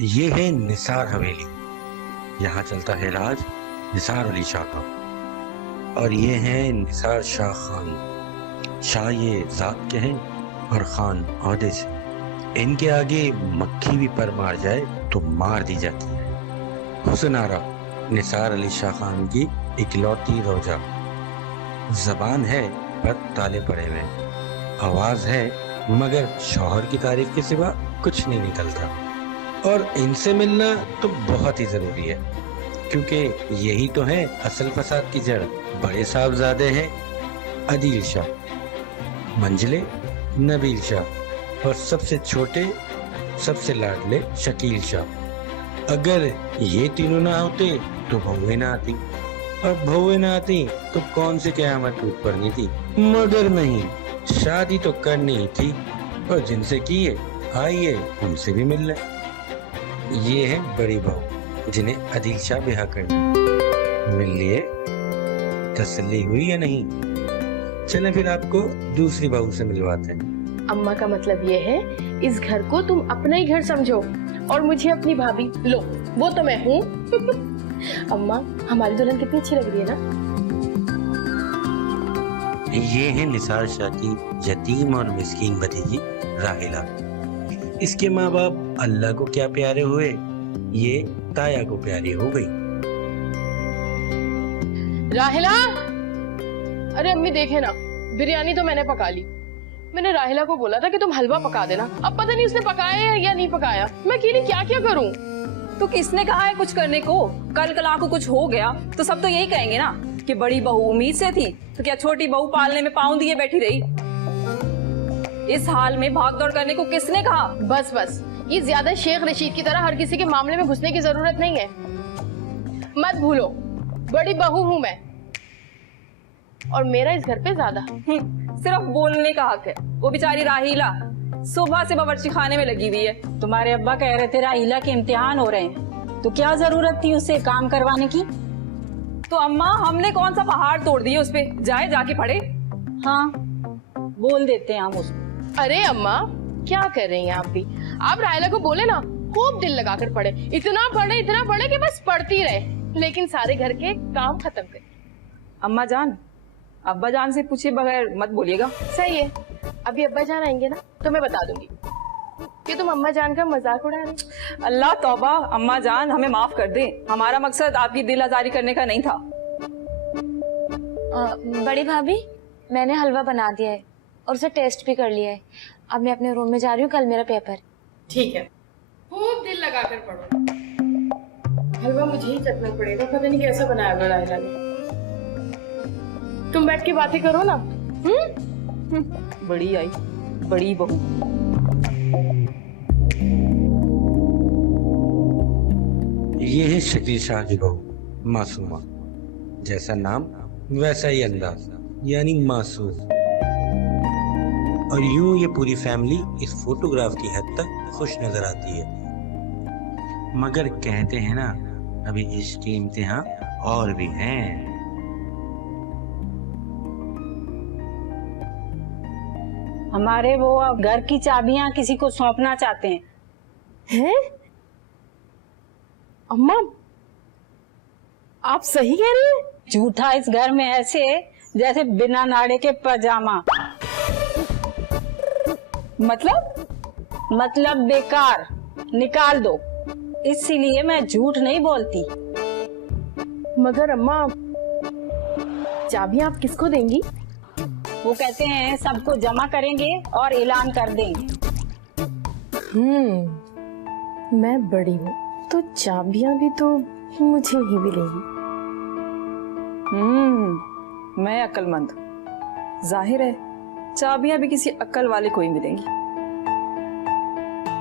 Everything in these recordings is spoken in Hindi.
ये है निसार हवेली। यहाँ चलता है राज निसार अली शाह का। और ये है निसार शाह खान। शाह ये जात के हैं और खान औहदे से। इनके आगे मक्खी भी पर मार जाए तो मार दी जाती है। हुस्न आरा निसार अली शाह खान की इकलौती रोजा। जबान है पर ताले पड़े हुए, आवाज है मगर शौहर की तारीफ के सिवा कुछ नहीं निकलता। और इनसे मिलना तो बहुत ही जरूरी है, क्योंकि यही तो है असल फसाद की जड़। बड़े साहबजादे हैं अदील शाह, मंजिले नबील शाह और सबसे छोटे सबसे लाडले शकील शाह। अगर ये तीनों ना होते तो बहुएं ना आती, और बहुएं ना आती तो कौन सी क़यामत टूट पड़नी थी। मगर नहीं, शादी तो करनी ही थी, और जिनसे की है आइए उनसे भी मिल ले। ये है बड़ी बहू जिन्हें अदील शाह ब्याह करना। मिल लिए, तसल्ली हुई या नहीं? चलें फिर आपको दूसरी बहू से मिलवाते हैं। अम्मा का मतलब ये है इस घर को तुम अपना ही घर समझो और मुझे अपनी भाभी। लो, वो तो मैं हूँ। अम्मा, हमारी दुल्हन कितनी अच्छी लग रही है ना। ये है निसार शाह की यतीम और मिस्कीन भतीजी राहिला। इसके माँ बाप अल्लाह को क्या प्यारे हुए, ये ताया को प्यारी हो गई। राहिला, अरे अम्मी देखे ना, बिरयानी तो मैंने पका ली। मैंने राहिला को बोला था कि तुम हलवा पका देना। अब पता नहीं उसने पकाया या नहीं पकाया। मैं अकेली क्या क्या करूं? तो किसने कहा है कुछ करने को? कल कला को कुछ हो गया तो सब तो यही कहेंगे ना कि बड़ी बहू उम्मीद से थी, तो क्या छोटी बहू पालने में पाँव दिए बैठी रही? इस हाल में भागदौड़ करने को किसने कहा? बस बस, ये ज्यादा शेख रशीद की तरह हर किसी के मामले में घुसने की जरूरत नहीं है। मत भूलो, बड़ी बहू हूँ मैं, और मेरा इस घर पे ज्यादा। सिर्फ बोलने का हक है। वो बेचारी राहीला सुबह से बावर्ची खाने में लगी हुई है। तुम्हारे अब्बा कह रहे थे राहीला के इम्तिहान हो रहे हैं, तो क्या जरूरत थी उसे काम करवाने की? तो अम्मा, हमने कौन सा पहाड़ तोड़ दिया उस पे? जाए जाके पढ़े। हाँ, बोल देते हैं हम उसको। अरे अम्मा, क्या कर रही हैं आप भी? आप राहिला को बोले ना, खूब दिल लगाकर पढ़े। इतना पढ़े कि बस पढ़ती रहे, लेकिन सारे घर के काम खत्म करे। अम्मा जान, अब्बा जान से पूछे बगैर मत बोलिएगा। सही है, अभी अब्बा जान आएंगे ना तो मैं बता दूंगी कि तुम अम्मा जान का मजाक उड़ा रही। अल्लाह तौबा, अम्मा जान हमें माफ कर दे। हमारा मकसद आपकी दिल आजारी करने का नहीं था। बड़ी भाभी, मैंने हलवा बना दिया है और उसे टेस्ट भी कर लिया है। अब मैं अपने रूम में जा रही हूँ, कल मेरा पेपर। ठीक है, खूब दिल लगाकर पढ़ो। हलवा मुझे ही चखना पड़ेगा, पता नहीं कैसा बनाया होगा राहिला ने। तुम बैठ के बातें करो ना। बड़ी आई बड़ी बहू। ये है शकील शाह की बहू मासूमा। जैसा नाम वैसा ही अंदाज, यानी मासूम। और यूं ये पूरी फैमिली इस फोटोग्राफ की हद तक खुश नजर आती है। मगर कहते हैं ना, अभी इश्क के इम्तिहान और भी हैं। हमारे वो अब घर की चाबियां किसी को सौंपना चाहते हैं। हैं? अम्मा, आप सही कह रही हैं? झूठा इस घर में ऐसे जैसे बिना नाड़े के पजामा। मतलब बेकार, निकाल दो। इसीलिए मैं झूठ नहीं बोलती। मगर अम्मा, चाबियां आप किसको देंगी? वो कहते हैं सबको जमा करेंगे और ऐलान कर देंगे। मैं बड़ी हूँ तो चाबियां भी तो मुझे ही मिलेगी। मैं अक्लमंद, जाहिर है चाबियां भी किसी अक्ल वाले को ही मिलेंगी।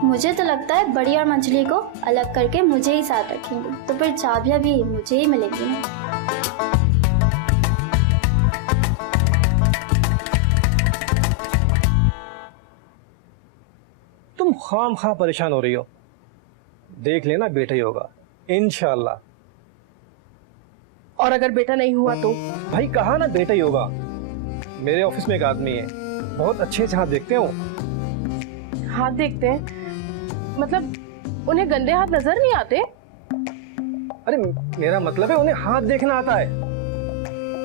मुझे तो लगता है बड़ी और मछली को अलग करके मुझे ही साथ रखेंगे, तो फिर चाबियां भी मुझे ही मिलेगी। तुम खाम परेशान हो रही हो। देख लेना, बेटा ही होगा इंशाल्लाह। और अगर बेटा नहीं हुआ तो? भाई कहा ना बेटा ही होगा। मेरे ऑफिस में एक आदमी है, बहुत अच्छे से हाथ देखते हो। हाथ देखते हैं? मतलब उन्हें गंदे हाथ नजर नहीं आते? अरे मेरा मतलब है उन्हें हाथ देखना आता है।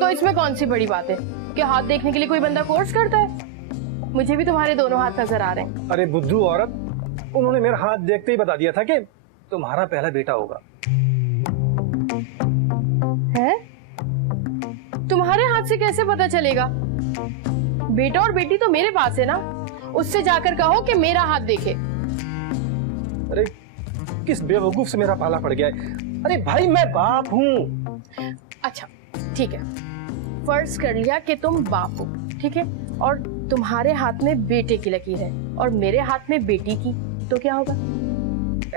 तो इसमें कौन सी बड़ी बात है कि हाथ देखने के लिए कोई बंदा कोर्स करता है? मुझे भी तुम्हारे दोनों हाथ नजर आ रहे हैं। अरे बुद्धू औरत, उन्होंने मेरा हाथ देखते ही बता दिया था कि तुम्हारा पहला बेटा होगा। है? तुम्हारे हाथ से कैसे पता चलेगा? बेटा और बेटी तो मेरे पास है ना, उससे जाकर कहो कि मेरा हाथ देखे। अरे किस बेवकूफ से मेरा पाला पड़ गया है। अरे भाई मैं बाप हूँ। अच्छा ठीक है, फर्ज कर लिया कि तुम बाप हो, ठीक है, और तुम्हारे हाथ में बेटे की लकीर है और मेरे हाथ में बेटी की, तो क्या होगा?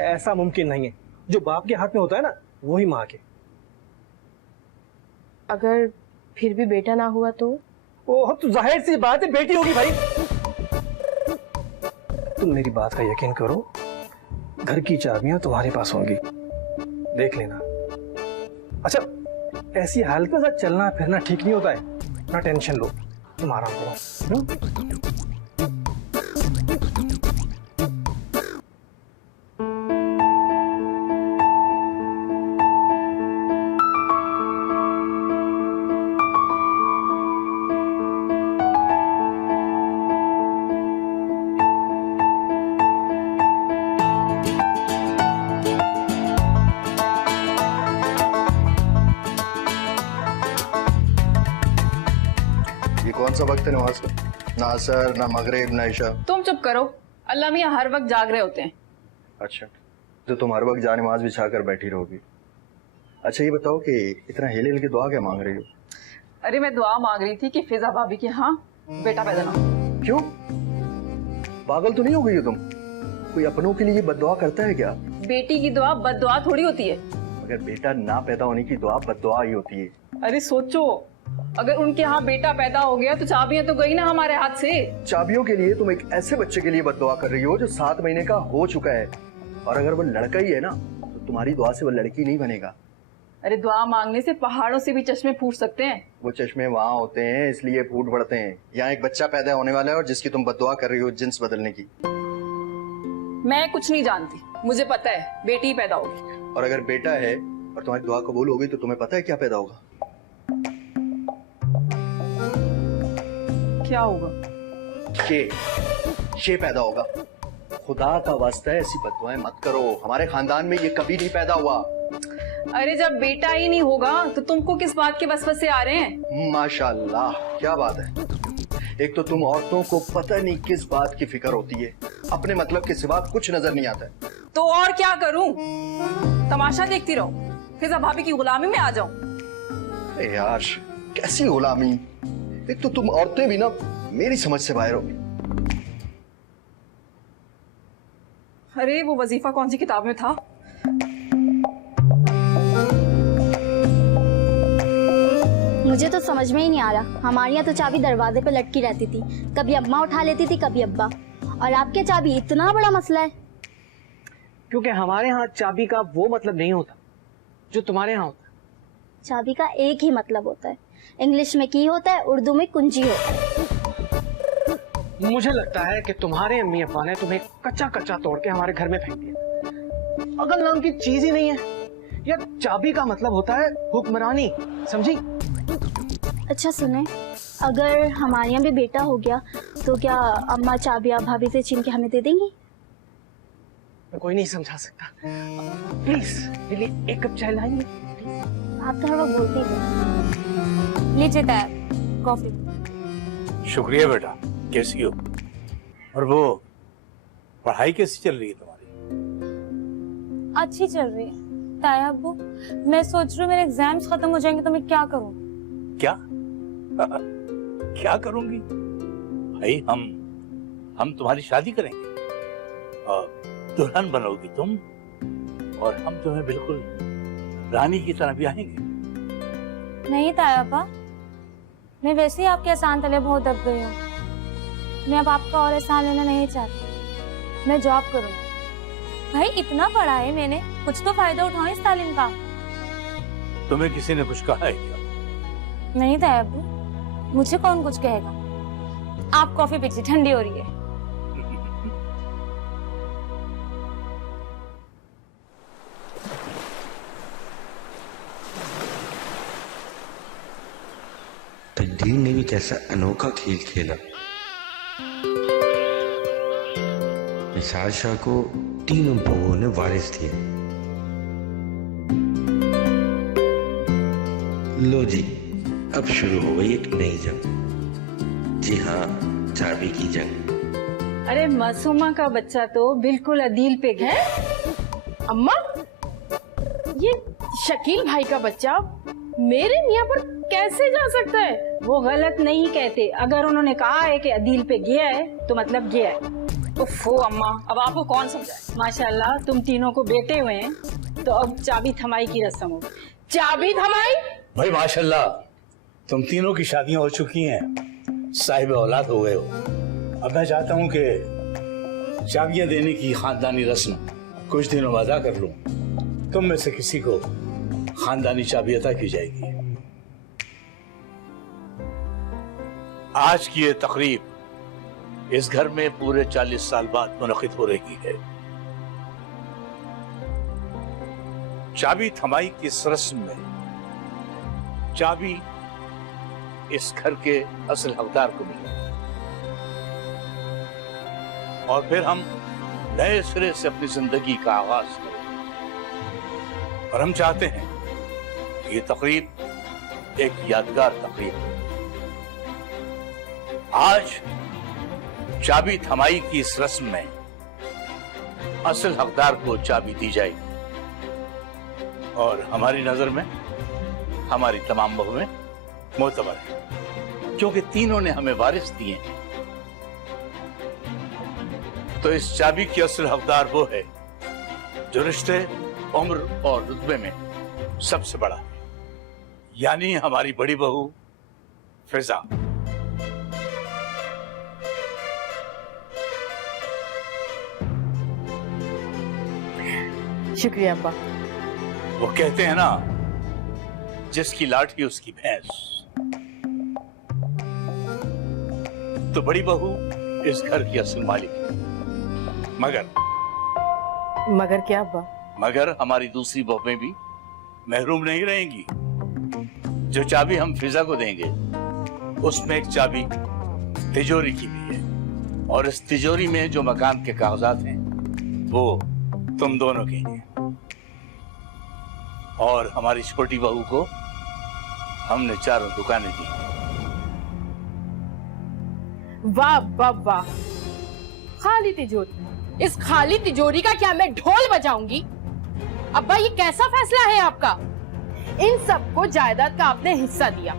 ऐसा मुमकिन नहीं है। जो बाप के हाथ में होता है ना, वही माँ के। अगर फिर भी बेटा ना हुआ तो? ओह तो जाहिर सी बात है बेटी होगी भाई। तुम मेरी बात का यकीन करो, घर की चाबियां तुम्हारे पास होंगी, देख लेना। अच्छा, ऐसी हालत में साथ चलना फिरना ठीक नहीं होता है ना। टेंशन लो, तुम आराम करो। ये कौन सा वक्त है नमाज का? ना असर, ना मगरिब, ना इशा। तुम चुप करो, अल्लाह मियाँ हर वक्त जाग रहे होते हैं। अच्छा, तो तुम हर वक्त जा नमाज बिछा कर बैठी रहोगी। अच्छा ये बताओ कि इतना हिले हिल के दुआ क्या मांग रही हो? अरे मैं दुआ मांग रही थी कि फिजा भाभी के यहाँ बेटा पैदा ना हो। क्यों? पागल तो नहीं हो गई हो तुम? कोई अपनों के लिए बद्दुआ करता है क्या? बेटी की दुआ बद्दुआ थोड़ी होती है। अगर बेटा ना पैदा होने की दुआ बद्दुआ ही होती है। अरे सोचो, अगर उनके यहाँ बेटा पैदा हो गया तो चाबियां तो गई ना हमारे हाथ से। चाबियों के लिए तुम एक ऐसे बच्चे के लिए बद्दुआ कर रही हो जो 7 महीने का हो चुका है, और अगर वो लड़का ही है ना तो तुम्हारी दुआ से वो लड़की नहीं बनेगा। अरे दुआ मांगने से पहाड़ों से भी चश्मे फूट सकते हैं। वो चश्मे वहाँ होते हैं इसलिए फूट पड़ते हैं। यहाँ एक बच्चा पैदा होने वाला है और जिसकी तुम बद्दुआ कर रही हो जिन्स बदलने की। मैं कुछ नहीं जानती, मुझे पता है बेटी ही पैदा होगी। और अगर बेटा है और तुम्हारी दुआ कबूल होगी तो तुम्हें पता है क्या पैदा होगा? क्या होगा? ये पैदा होगा। खुदा का वास्ता है ऐसी बद्दुआएं मत करो, हमारे खानदान में ये कभी नहीं पैदा हुआ। अरे जब बेटा ही नहीं होगा तो तुमको किस बात के वसवसे आ रहे हैं? माशाल्लाह, क्या बात है। एक तो तुम औरतों को पता नहीं किस बात की फिक्र होती है, अपने मतलब के सिवा कुछ नजर नहीं आता है। तो और क्या करूं? तमाशा देखती रहो, फिजा भाभी की गुलामी में आ जाऊं? अरे यार कैसी गुलामी। एक तो तुम औरतें भी ना मेरी समझ से बाहर होगी। अरे वो वजीफा कौन सी किताब में था? मुझे तो समझ में ही नहीं आ रहा। हमारे यहाँ तो चाबी दरवाजे पे लटकी रहती थी, कभी अम्मा उठा लेती थी कभी अब्बा, और आपके चाबी इतना बड़ा मसला है? क्योंकि हमारे यहाँ चाबी का वो मतलब नहीं होता जो तुम्हारे यहाँ होता है। चाबी का एक ही मतलब होता है, इंग्लिश में की होता है, उर्दू में कुंजी होता है। मुझे लगता है कि तुम्हारे अम्मी अब्बा ने तुम्हें कच्चा कच्चा तोड़ के हमारे घर में फेंक दिया। अकल नाम की चीज ही नहीं है। यह चाबी का मतलब होता है हुक्मरानी, समझी? अच्छा सुने, अगर हमारे यहाँ भी बेटा हो गया तो क्या अम्मा चाबियां भाभी से छीन के हमें दे देंगी? मैं कोई नहीं समझा सकता। प्लीज मेरे लिए एक कप चाय लाएंगे? आप तो हर वक्त बोलते ही। लीजिए ताया, कॉफी। शुक्रिया बेटा। कैसी हो? और वो पढ़ाई कैसी चल रही है तुम्हारी? अच्छी चल रही है ताया अब्बू। मैं सोच रही हूँ मेरे एग्जाम्स खत्म हो जाएंगे तो मैं क्या करूँ? क्या? क्या करूंगी? भाई हम तुम्हारी शादी करेंगे और दुल्हन बनोगी तुम, और हम तुम्हें बिल्कुल रानी की तरह ब्याहेंगे। नहीं ताया अब्बा, मैं वैसे ही आपके एहसान तले बहुत दब गई हूँ। मैं अब आपका और एहसान लेना नहीं चाहती। मैं जॉब करूँ। भाई इतना पढ़ा है मैंने, कुछ तो फायदा उठाओ इस तालीम का। तुम्हें किसी ने कुछ कहा है क्या? नहीं ताया अब्बू, मुझे कौन कुछ कहेगा। आप कॉफी पीजिए, ठंडी हो रही है। तकदीर ने भी कैसा अनोखा खेल खेला। निसार शाह को तीनों बहुओं ने वारिस दिए। लो जी, अब शुरू हो गई एक नई जंग। जी हाँ, चाबी की जंग। अरे मासूमा का बच्चा तो बिल्कुल अदील पे गया। अम्मा, ये शकील भाई का बच्चा मेरे मियाँ पर कैसे जा सकता है? वो गलत नहीं कहते, अगर उन्होंने कहा है कि अदील पे गया है तो मतलब गया है। उफ़ो अम्मा, अब आपको कौन समझाए? माशाल्लाह तुम तीनों को बेटे हुए हैं, तो अब चाबी थमाई की रस्म होगी। चाबी थमाई? भाई माशाल्लाह, तुम तीनों की शादियां हो चुकी हैं, साहिब औलाद हो गए हो। अब मैं चाहता हूं कि चाबियां देने की खानदानी रस्म कुछ दिनों बाद अदा कर लूं। तुम में से किसी को खानदानी चाबी अता की जाएगी। आज की ये तकरीब इस घर में पूरे 40 साल बाद मुनक़िद हो रही है। चाबी थमाई की इस रस्म में चाबी इस घर के असल हकदार को मिली और फिर हम नए सिरे से अपनी जिंदगी का आगाज करें। और हम चाहते हैं कि ये तकरीब एक यादगार तकरीब हो। आज चाबी थमाई की इस रस्म में असल हकदार को चाबी दी जाएगी और हमारी नजर में हमारी तमाम बहुएं मोतबर हैं, क्योंकि तीनों ने हमें वारिस दिए हैं। तो इस चाबी की असल हकदार वो है जो रिश्ते, उम्र और रुतबे में सबसे बड़ा है, यानी हमारी बड़ी बहू फिजा। शुक्रिया अब्बा। वो कहते हैं ना, जिसकी लाठी उसकी भैंस। तो बड़ी बहू इस घर की असल मालिक है, मगर क्या अब्बा? मगर हमारी दूसरी बहुएं भी महरूम नहीं रहेंगी। जो चाबी हम फिजा को देंगे उसमें एक चाबी तिजोरी की भी है, और इस तिजोरी में जो मकान के कागजात हैं वो तुम दोनों के हैं। और हमारी छोटी बहू को हमने 4 दुकानें दी। वाह वाह वाह, खाली तिजोरी। इस खाली तिजोरी का क्या मैं ढोल बजाऊंगी? अब्बा, ये कैसा फैसला है आपका? इन सबको जायदाद का आपने हिस्सा दिया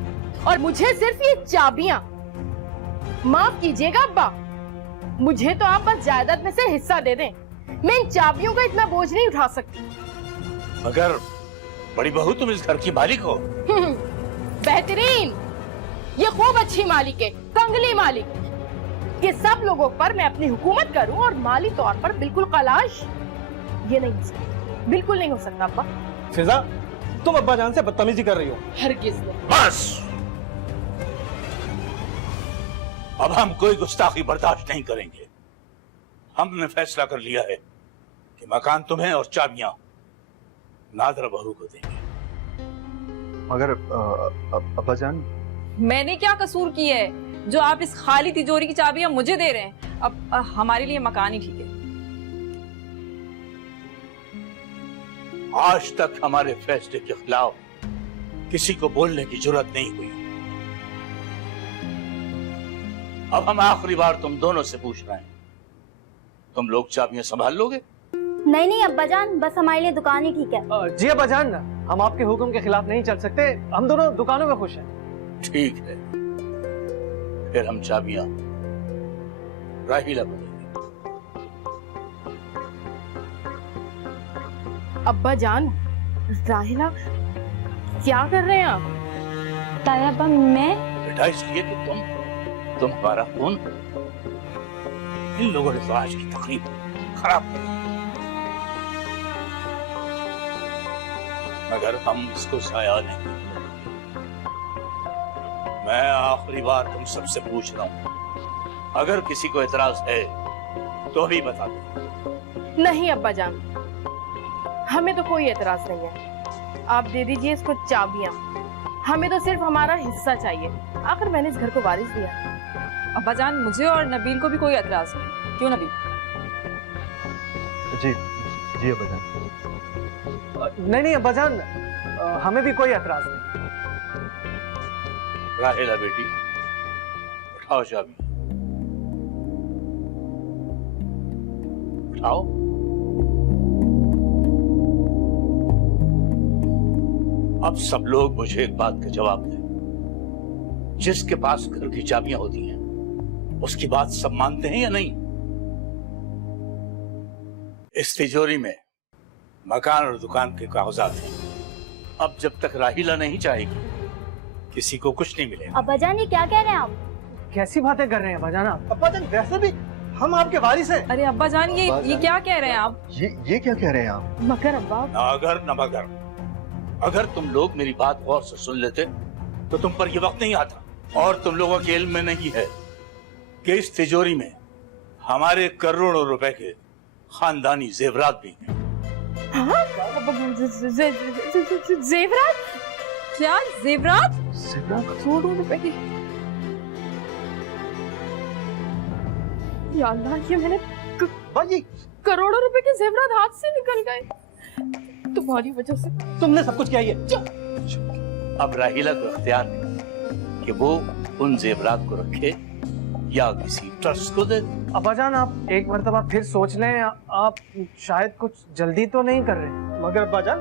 और मुझे सिर्फ ये चाबियां। माफ कीजिएगा अब्बा, मुझे तो आप बस जायदाद में से हिस्सा दे दें, मैं इन चाबियों का इतना बोझ नहीं उठा सकती। मगर बड़ी बहू, तुम इस घर की मालिक हो। बेहतरीन, ये खूब अच्छी मालिक है, कंगली मालिक। ये सब लोगों पर मैं अपनी हुकूमत करूं और माली तौर पर बिल्कुल खलाश, ये नहीं हो सकता, बिल्कुल नहीं हो सकता अब्बा। फिजा, तुम अब्बा जान से बदतमीजी कर रही हो। हरगिज़ नहीं। बस, अब हम कोई गुस्ताखी बर्दाश्त नहीं करेंगे। हमने फैसला कर लिया है कि मकान तुम्हें और चाबियां नादरा बहू को देंगे। मगर अब्बा जान, मैंने क्या कसूर किया है जो आप इस खाली तिजोरी की चाबियां मुझे दे रहे हैं? अब हमारे लिए मकान ही ठीक है। आज तक हमारे फैसले के खिलाफ किसी को बोलने की जुर्रत नहीं हुई। अब हम आखिरी बार तुम दोनों से पूछ रहे हैं, तुम लोग चाबियां संभाल लोगे? नहीं नहीं अब्बा जान, बस हमारे लिए दुकान ही ठीक है। जी अब्बा जान, हम आपके हुक्म के खिलाफ नहीं चल सकते, हम दोनों दुकानों में खुश हैं। ठीक है, फिर हम चाबियां राहिला को देंगे। अब्बा जान, राहिला क्या कर रहे हैं आप? ताया अब्बा, मैं बेटा इसलिए कि तुम हमारा खून, इन लोगों ने तो आज की तकरीब खराब कर दी, मगर हम इसको जाया नहीं करेंगे। मैं आखिरी बार तुम सबसे पूछ रहा हूं, अगर किसी को एतराज है तो अभी बता दो। नहीं अब्बा जान, हमें तो कोई एतराज नहीं है। आप दे दीजिए इसको चाबियां, हमें तो सिर्फ हमारा हिस्सा चाहिए। आखिर मैंने इस घर को वारिस दिया। अब्बा जान, मुझे और नबील को भी कोई एतराज नहीं। क्यों नबील? जी जी अब्बा जान। नहीं अब्बा जान, हमें भी कोई एतराज नहीं। राहिला बेटी, उठाओ चाबी, उठाओ। अब सब लोग मुझे एक बात का जवाब दें। जिसके पास घर की चाबियां होती हैं, उसकी बात सब मानते हैं या नहीं? इस तिजोरी में मकान और दुकान के कागजात हैं। अब जब तक राहिला नहीं चाहेगी, किसी को कुछ नहीं मिलेगा। अब्बा जान, ये क्या कह रहे हैं आप? कैसी बातें कर रहे हैं अब्बा जान आप? अब्बा जान, वैसे भी हम आपके वारिस हैं। अरे अब्बा जान, ये क्या कह रहे हैं आप? ये क्या कह रहे हैं आप? मगर अब्बा, ना अगर न मगर। अगर तुम लोग मेरी बात गौर से सुन लेते तो तुम पर यह वक्त नहीं आता। और तुम लोगों के इल्म में नहीं है कि इस तिजोरी में हमारे करोड़ों रुपए के खानदानी जेवरात भी हैं। जेवरात? क्या जेवरात? करोड़ों रुपए की? या अल्लाह, ये मैंने करोड़ों रुपए के जेवरात हाथ से निकल गए तुम्हारी वजह से। तुमने सब कुछ किया है। अब राहिला को इख्तियार है कि वो उन जेवरात को रखे या किसी ट्रस्ट को दे। अब्बा जान, आप एक मर्तबा फिर सोच लें। आप शायद कुछ जल्दी तो नहीं कर रहे। मगर अब्बा जान,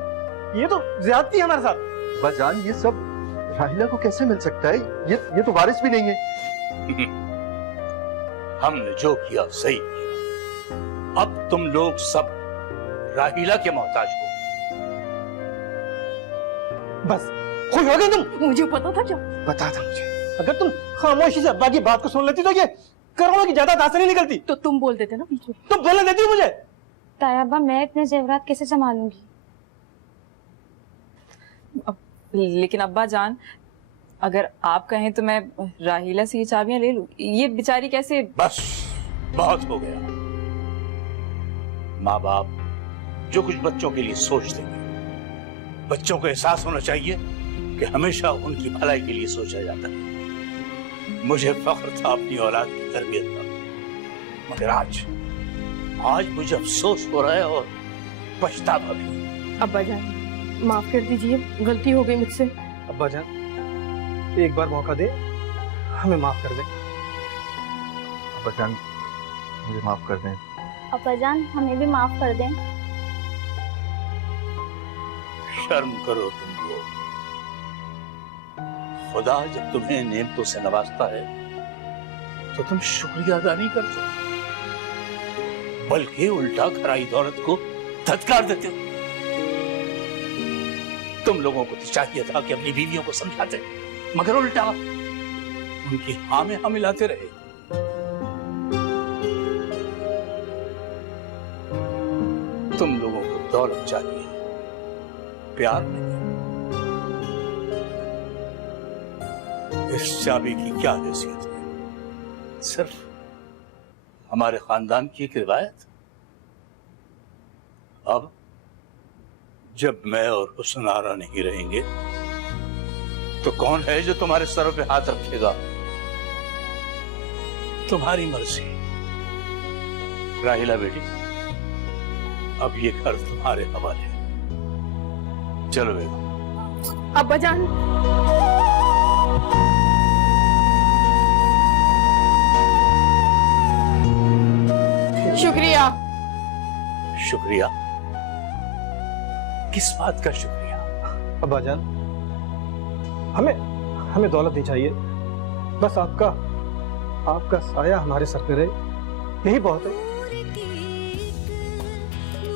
ये तो ज्यादती है हमारे साथ। अब्बा जान, ये सब राहिला को कैसे मिल सकता है? ये तो वारिस भी नहीं है। हमने जो किया सही किया। अब तुम लोग सब राहिला के मोहताज हो। बस खुश हो गए तुम? मुझे पता था क्या? बता था मुझे। अगर तुम खामोशी से अब्बा की बात को सुन लेती तो ये करोड़ों की जायदाद हाथ से नहीं निकलती। तो तुम बोल देते ना बीच में। तुम बोलने देती हो मुझे? ताया अब्बा, मैं इतने जेवरात कैसे संभालूंगी? लेकिन अब्बा जान, अगर आप कहें तो मैं राहिला से ये चाबियां ले लूं। ये बेचारी कैसे? बस बहुत हो गया। माँ बाप जो कुछ बच्चों के लिए सोचते हैं, बच्चों को एहसास होना चाहिए कि हमेशा उनकी भलाई के लिए सोचा जाता है। मुझे फख्र था अपनी औलाद की तरबियत पर, मगर आज मुझे अफसोस हो रहा है और पछतावा भी। अब्बा जान, माफ कर दीजिए, गलती हो गई मुझसे। अब्बा जान, एक बार मौका दे, हमें माफ कर दे। अब्बा जान, मुझे माफ कर दें। अब्बा जान, हमें भी माफ कर दें। शर्म करो तुम लोग। खुदा जब तुम्हें नेमतों से नवाजता है तो तुम शुक्रिया अदा नहीं करते, बल्कि उल्टा खराई दौलत को धत्कार देते हो। तुम लोगों को तो चाहिए था कि अपनी बीवियों को समझाते, मगर उल्टा उनकी हाँ में हाँ मिलाते रहे। तुम लोगों को दौलत चाहिए, प्यार नहीं। इस चाबी की क्या हैसियत है? सिर्फ हमारे खानदान की एक रिवायत। अब जब मैं और हुस्न आरा नहीं रहेंगे तो कौन है जो तुम्हारे सरों पे हाथ रखेगा? तुम्हारी मर्जी। राहिला बेटी, अब ये घर तुम्हारे हवाले है। चलो बेगम। अब्बा जान, शुक्रिया। शुक्रिया? किस बात का शुक्रिया? अब्बा जान, हमें दौलत नहीं चाहिए। बस आपका साया हमारे सर पे रहे, यही बहुत है।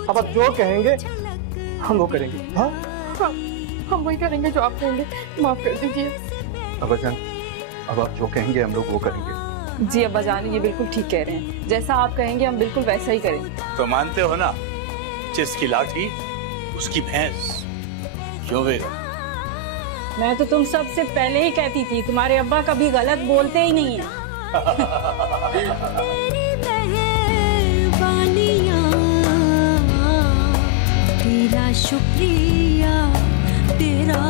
अब आप जो कहेंगे हम वो करेंगे। हाँ, हम वही करेंगे जो आप कहेंगे। माफ कर दीजिए। अब्बा जान, अब आप जो कहेंगे हम लोग वो करेंगे। जी अब्बा जान, ये बिल्कुल ठीक कह रहे हैं। जैसा आप कहेंगे हम बिल्कुल वैसा ही करेंगे। तो मानते हो ना, जिसकी लाठी उसकी भैंस। क्यों बेगम? मैं तो तुम सबसे पहले ही कहती थी, तुम्हारे अब्बा कभी गलत बोलते ही नहीं है। तेरा शुक्रिया, तेरा